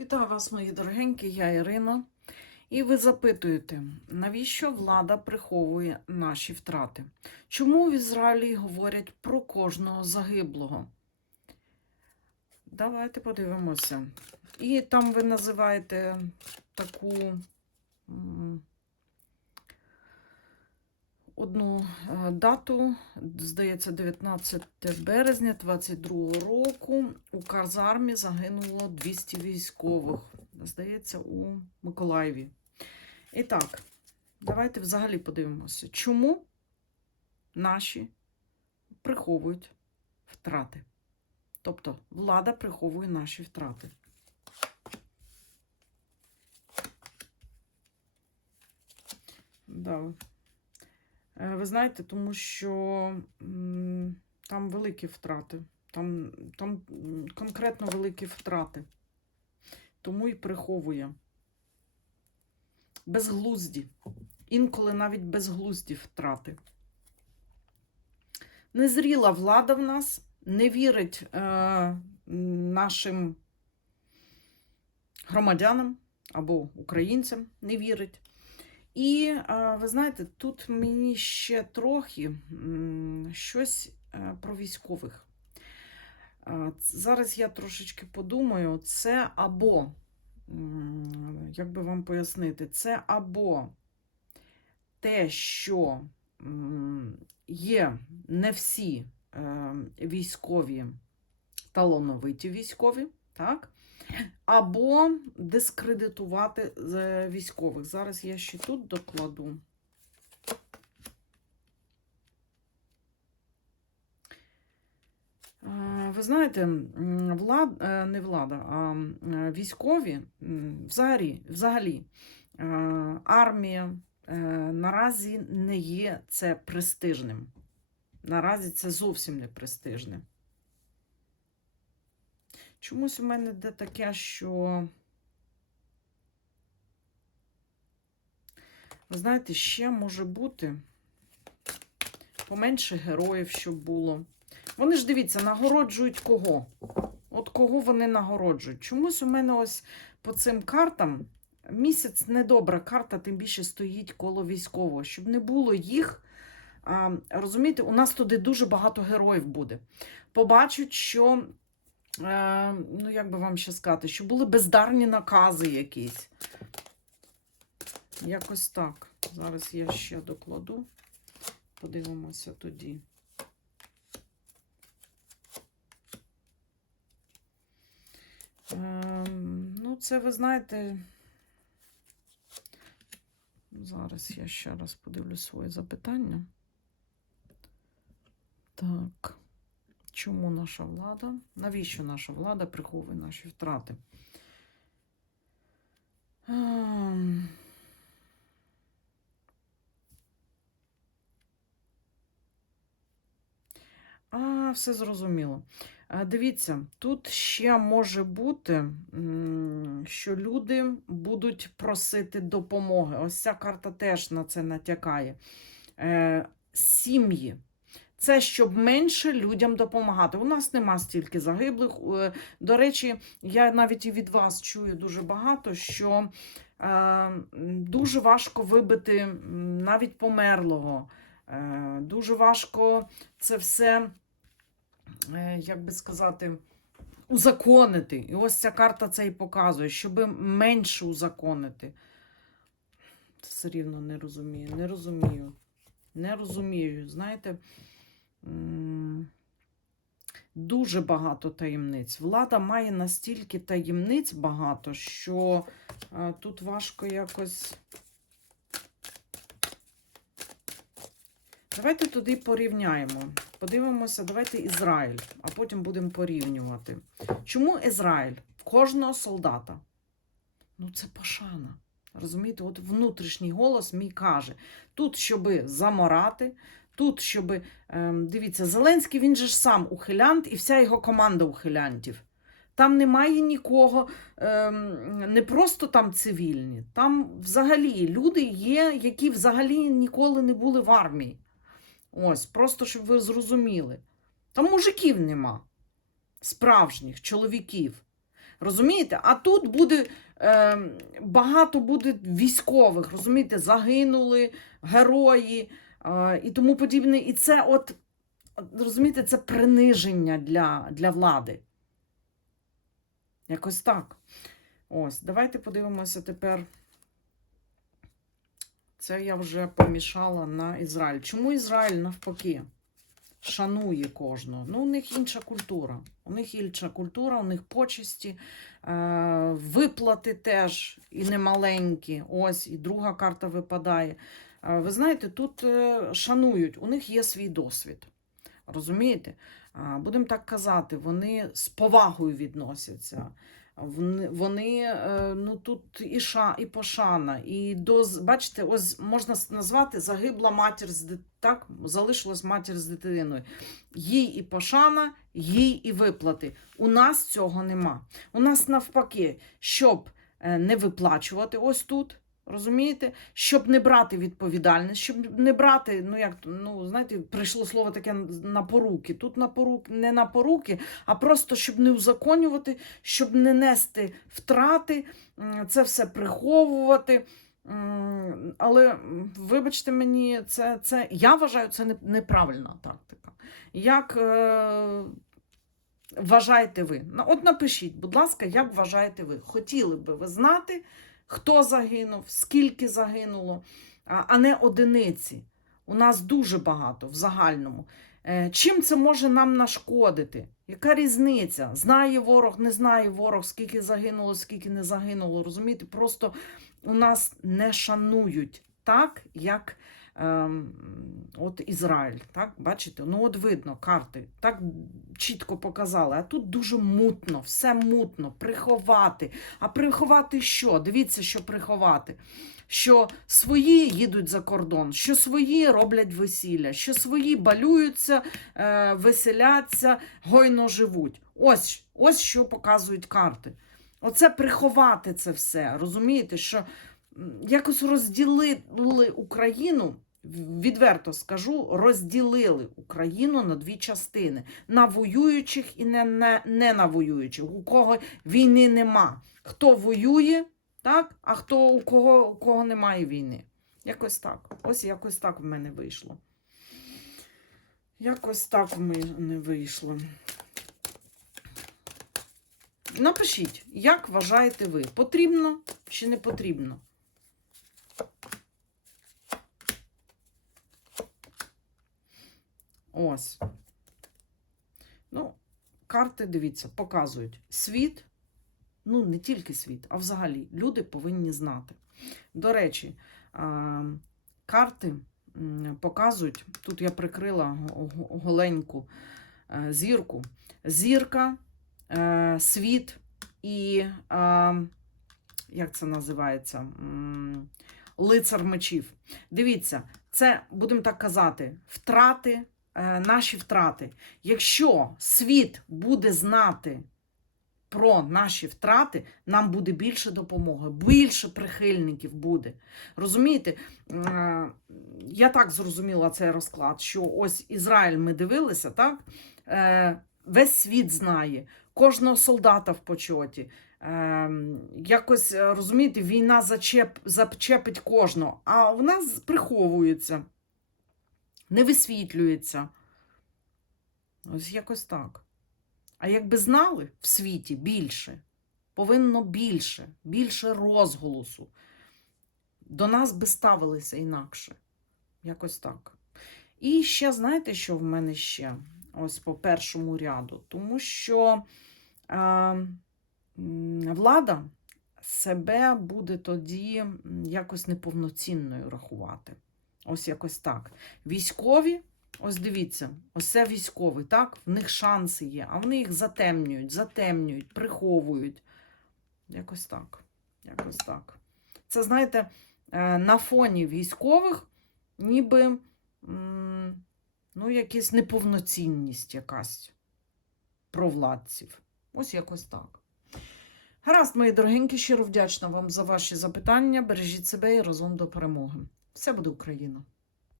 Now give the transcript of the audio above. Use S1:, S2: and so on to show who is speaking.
S1: Вітаю вас, мої дорогенькі, я Ірина. І ви запитуєте, навіщо влада приховує наші втрати? Чому в Ізраїлі говорять про кожного загиблого? Давайте подивимося. І там ви називаєте таку одну е, дату, здається, 19 березня 22 року. У Казармі загинуло 200 військових. Здається, у Миколаєві. І так, давайте взагалі подивимося, чому наші приховують втрати. Тобто влада приховує наші втрати. Да. Е, Ви знаєте, тому що там великі втрати. Там, там конкретно великі втрати. Тому і приховує. Безглузді. Інколи навіть безглузді втрати. Незріла влада в нас не вірить е, нашим громадянам або українцям, не вірить. І ви знаєте, тут мені ще трохи щось про військових. Зараз я трошечки подумаю, це або, як би вам пояснити, це або те, що є не всі е, військові талановиті військові, так? Або дискредитувати е, військових. Зараз я ще тут докладу. Е, Ви знаєте, влад, е, не влада, а військові взагалі, взагалі армія наразі не є це престижним. Наразі це зовсім не престижне. Чомусь у мене де таке, що. Ви знаєте, ще може бути поменше героїв, щоб було. Вони ж дивіться, нагороджують кого? От кого вони нагороджують? Чомусь у мене ось по цим картам місяць недобра карта, тим більше стоїть коло військового, щоб не було їх. А, розумієте, у нас туди дуже багато героїв буде. Побачать, що, ну як би вам ще сказати, що були бездарні накази якісь. Якось так. Зараз я ще докладу. Подивимося тоді. Ем, ну, це ви знаєте. Зараз я ще раз подивлю своє запитання. Так. Чому наша влада? Навіщо наша влада приховує наші втрати? Ем, А, все зрозуміло. А, Дивіться, тут ще може бути, що люди будуть просити допомоги. Ось ця карта теж на це натякає. Е, Сім'ї. Це щоб менше людям допомагати. У нас нема стільки загиблих. Е, До речі, я навіть і від вас чую дуже багато, що е, дуже важко вибити навіть померлого. Е, Дуже важко це все, як би сказати, узаконити. І ось ця карта це і показує, щоб менше узаконити. Все рівно не розумію, не розумію. Не розумію. Знаєте, дуже багато таємниць. Влада має настільки таємниць багато, що е, тут важко якось. Давайте туди порівняємо. Подивимося, давайте Ізраїль, а потім будемо порівнювати. Чому Ізраїль? В кожного солдата. Ну, це пошана. Розумієте, от внутрішній голос мій каже: тут, щоби заморати, тут, щоби. Ем, дивіться, Зеленський він же ж сам ухилянт і вся його команда ухилянтів. Там немає нікого, ем, не просто там цивільні, там взагалі люди є, які взагалі ніколи не були в армії. Ось, просто щоб ви зрозуміли. Там мужиків нема, справжніх чоловіків. Розумієте? А тут буде е, багато буде військових, розумієте, загинули герої і тому подібне. І це, от, розумієте, це приниження для, для влади. Якось так. Ось, давайте подивимося тепер. Це я вже помішала на Ізраїль. Чому Ізраїль навпаки шанує кожного? Ну, у них інша культура. У них інша культура, у них почесті, е, виплати теж і немаленькі. Ось, і друга карта випадає. Е, ви знаєте, тут е, шанують, у них є свій досвід. Розумієте? Будемо так казати, вони з повагою відносяться. Вони, е, ну тут і ша, і пошана, і до бачите, ось можна назвати загибла матір з дит- так, залишилась матір з дитиною. Їй і пошана, їй і виплати. У нас цього нема. У нас навпаки, щоб не виплачувати ось тут. Розумієте, щоб не брати відповідальність, щоб не брати, ну як ну знаєте, прийшло слово таке на поруки. Тут на поруки, не на поруки, а просто щоб не узаконювати, щоб не нести втрати, це все приховувати. Але вибачте мені, це, це я вважаю, це неправильна тактика. Як е, вважаєте ви? От напишіть, будь ласка, як вважаєте ви? Хотіли би ви знати, хто загинув, скільки загинуло, а не одиниці. У нас дуже багато в загальному. Е, Чим це може нам нашкодити? Яка різниця? Знає ворог, не знає ворог, скільки загинуло, скільки не загинуло. Розумієте, просто у нас не шанують так, як от Ізраїль. Так, бачите? Ну, от видно, карти так чітко показали. А тут дуже мутно, все мутно, приховати. А приховати що? Дивіться, що приховати. Що свої їдуть за кордон, що свої роблять весілля, що свої балюються, е, веселяться, гойно живуть. Ось, ось що показують карти. Оце приховати це все. Розумієте, що якось розділили Україну, відверто скажу, розділили Україну на дві частини: на воюючих і не, не, не на воюючих, у кого війни нема. Хто воює, так? а хто у кого, у кого немає війни. Якось так. Ось якось так в мене вийшло. Якось так в мене вийшло. Напишіть, як вважаєте ви, потрібно чи не потрібно? Ось. Ну, карти, дивіться, показують світ, ну, не тільки світ, а взагалі люди повинні знати. До речі, карти показують, тут я прикрила го- го- голеньку е, зірку. Зірка, е, світ і, як це називається? Лицар мечів. Дивіться, це, будемо так казати, втрати, наші втрати. Якщо світ буде знати про наші втрати, нам буде більше допомоги, більше прихильників буде. Розумієте? Е, Я так зрозуміла цей розклад, що ось Ізраїль ми дивилися, так? Е, Весь світ знає, кожного солдата в почоті. Е, Якось е, розумієте, війна зачеп, зачепить кожного, а в нас приховується, не висвітлюється. Ось якось так. А якби знали в світі більше, повинно більше, більше розголосу. До нас би ставилися інакше. Якось так. І ще, знаєте, що в мене ще? Ось по першому ряду. Тому що е, влада себе буде тоді якось неповноцінною рахувати. Ось якось так. Військові Ось дивіться, ось це військовий, так? В них шанси є, а вони їх затемнюють, затемнюють, приховують. Якось так. Якось так. Це, знаєте, е, на фоні військових, ніби ну, якась неповноцінність якась провладців. Ось якось так. Гаразд, мої дорогенькі, щиро вдячна вам за ваші запитання. Бережіть себе і разом до перемоги. Все буде Україна!